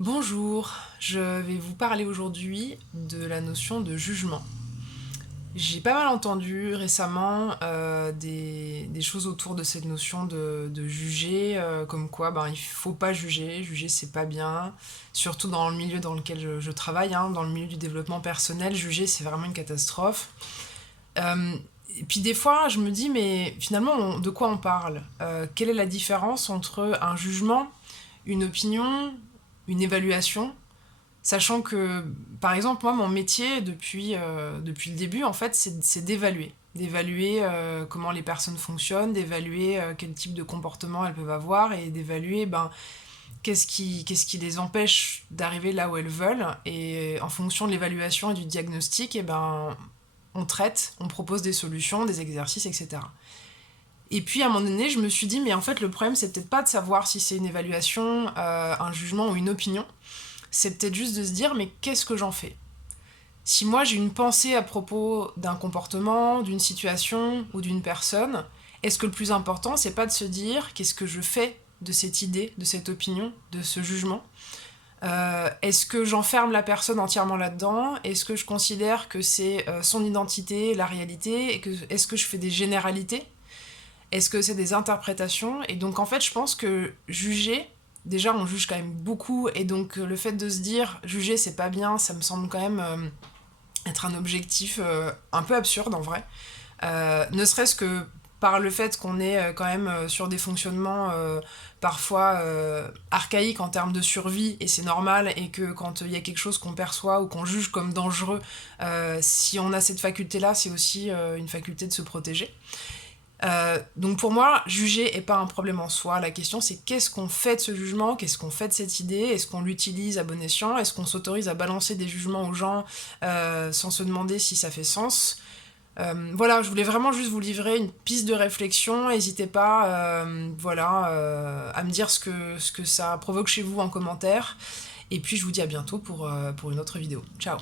Bonjour, je vais vous parler aujourd'hui de la notion de jugement. J'ai pas mal entendu récemment des choses autour de cette notion de juger, comme quoi il faut pas juger, juger c'est pas bien, surtout dans le milieu dans lequel je travaille, hein, dans le milieu du développement personnel, juger c'est vraiment une catastrophe. Euh, et puis des fois je me dis mais finalement de quoi on parle? Quelle est la différence entre un jugement, une opinion, une évaluation? Sachant que, par exemple, moi, mon métier, depuis le début, en fait, c'est d'évaluer. D'évaluer comment les personnes fonctionnent, d'évaluer quel type de comportement elles peuvent avoir et d'évaluer qu'est-ce qui les empêche d'arriver là où elles veulent. Et en fonction de l'évaluation et du diagnostic, on traite, on propose des solutions, des exercices, etc. Et puis à un moment donné, je me suis dit, mais en fait, le problème, c'est peut-être pas de savoir si c'est une évaluation, un jugement ou une opinion, c'est peut-être juste de se dire mais qu'est-ce que j'en fais? Si moi j'ai une pensée à propos d'un comportement, d'une situation ou d'une personne, est-ce que le plus important c'est pas de se dire qu'est-ce que je fais de cette idée, de cette opinion, de ce jugement? Est-ce que j'enferme la personne entièrement là-dedans? Est-ce que je considère que c'est son identité, la réalité? Est-ce que je fais des généralités? Est-ce que c'est des interprétations? Et donc en fait, je pense que juger, déjà on juge quand même beaucoup, et donc le fait de se dire juger c'est pas bien, ça me semble quand même être un objectif un peu absurde en vrai. Ne serait-ce que par le fait qu'on est quand même sur des fonctionnements parfois archaïques en termes de survie, et c'est normal, et que quand il y a quelque chose qu'on perçoit ou qu'on juge comme dangereux, si on a cette faculté-là, c'est aussi une faculté de se protéger. Donc pour moi, juger est pas un problème en soi. La question c'est qu'est-ce qu'on fait de ce jugement, qu'est-ce qu'on fait de cette idée, est-ce qu'on l'utilise à bon escient, est-ce qu'on s'autorise à balancer des jugements aux gens sans se demander si ça fait sens. Voilà, je voulais vraiment juste vous livrer une piste de réflexion. N'hésitez pas à me dire ce que ça provoque chez vous en commentaire. Et puis je vous dis à bientôt pour une autre vidéo. Ciao.